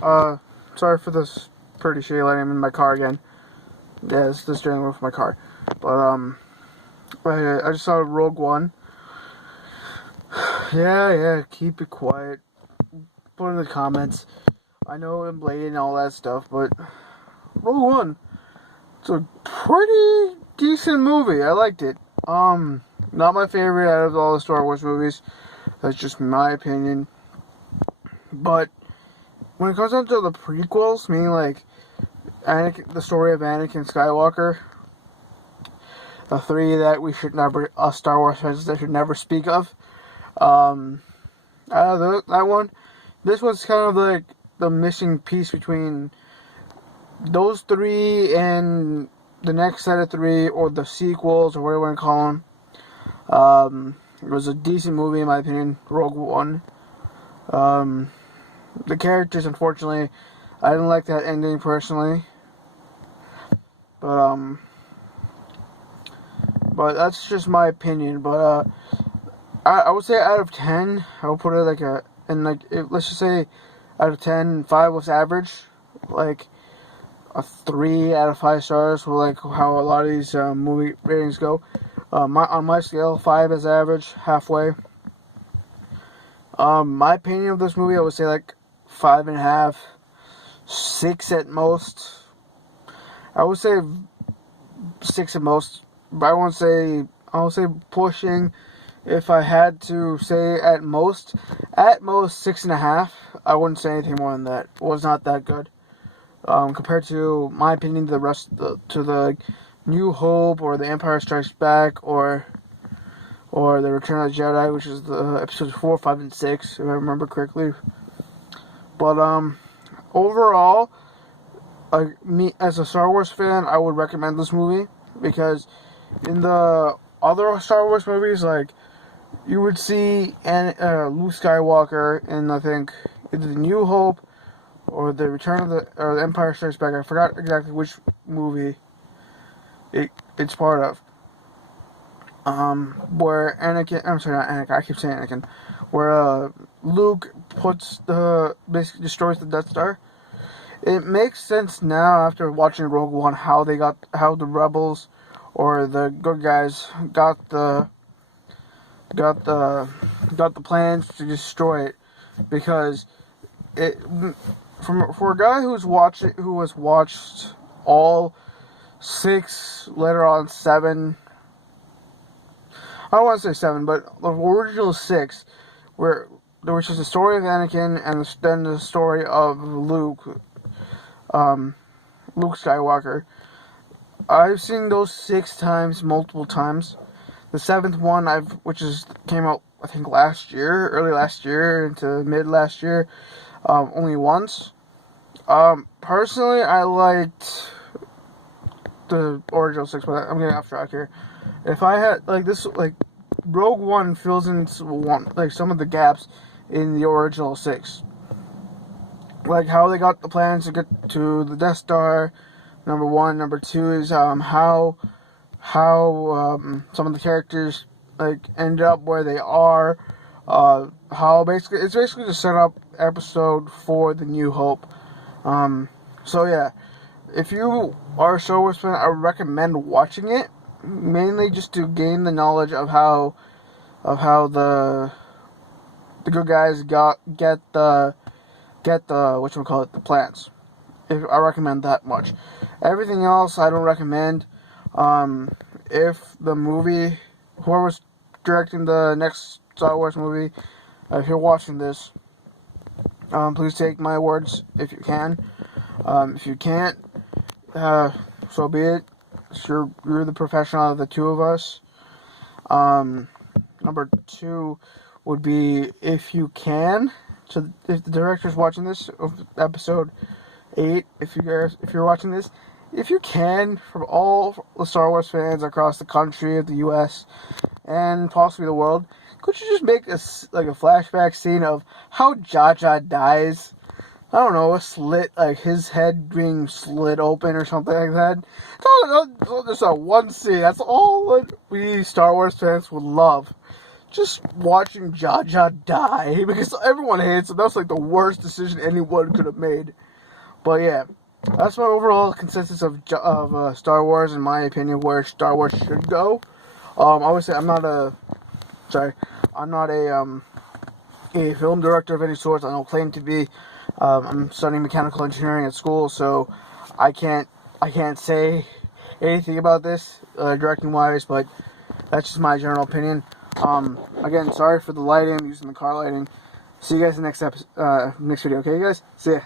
Sorry for this pretty shitty lighting. I'm in my car again. Yeah, it's the steering wheel for my car. But I just saw Rogue One. Yeah, keep it quiet. Put in the comments. I know I'm late and all that stuff, but Rogue One, it's a pretty decent movie. I liked it. Not my favorite out of all the Star Wars movies. That's just my opinion. But when it comes down to the prequels, meaning like the story of Anakin Skywalker, the three that we should never, us Star Wars fans, that should never speak of. That one, this was kind of like the missing piece between those three and the next set of three, or the sequels, or whatever you want to call them. It was a decent movie in my opinion, Rogue One. The characters, unfortunately, I didn't like that ending personally. But that's just my opinion. But I would say out of 10, I would put it like let's just say out of 10, 5 was average, like a 3 out of 5 stars for like how a lot of these movie ratings go. On my scale, 5 is average, halfway. My opinion of this movie, I would say like 5.5, 6 at most. I would say 6 at most, but I would say pushing. If I had to say at most 6.5. I wouldn't say anything more than that. It was not that good. Compared to my opinion, to the New Hope or the Empire Strikes Back or the Return of the Jedi, which is the episodes 4, 5, and 6, if I remember correctly. But overall, me as a Star Wars fan, I would recommend this movie because in the other Star Wars movies, like you would see Luke Skywalker in, I think, either the New Hope or the the Empire Strikes Back. I forgot exactly which movie it's part of. Where Anakin, I'm sorry, not Anakin, I keep saying Anakin, where Luke basically destroys the Death Star. It makes sense now after watching Rogue One how the rebels or the good guys got the plans to destroy it, because for a guy who has watched all 6, later on 7. I don't want to say 7, but the original 6, which is the story of Anakin and then the story of Luke Skywalker. I've seen those 6 times, multiple times. The 7th one, came out I think early last year into mid last year, only once. Personally, I liked the original 6, but I'm getting off track here. If I had Rogue One fills in some of the gaps in the original 6, like how they got the plans to get to the Death Star. Number 1, number 2 is how some of the characters ended up where they are. How it's basically to set up episode 4, The New Hope. So yeah, if you are a Star Wars fan, I would recommend watching it, mainly just to gain the knowledge of how the good guys get the the plans. I recommend that much. Everything else I don't recommend. If the movie, whoever's directing the next Star Wars movie, if you're watching this, please take my words if you can. If you can't, so be it. You're the professional of the two of us. Number 2 would be, if you can. So if the director's watching this, of episode 8, if you're watching this, if you can, from all the Star Wars fans across the country, the U.S., and possibly the world, could you just make a flashback scene of how Jar Jar dies? I don't know, his head being slit open or something like that. Just a one scene. That's all that we Star Wars fans would love. just watching Jar Jar die, because everyone hates him. That's like the worst decision anyone could have made. But yeah, that's my overall consensus of Star Wars, in my opinion, where Star Wars should go. Obviously, I'm not a film director of any sort. I don't claim to be. I'm studying mechanical engineering at school, so I can't say anything about this directing wise, but that's just my general opinion. Again, sorry for the lighting. I'm using the car lighting. See you guys in the next video. Okay, you guys? See ya.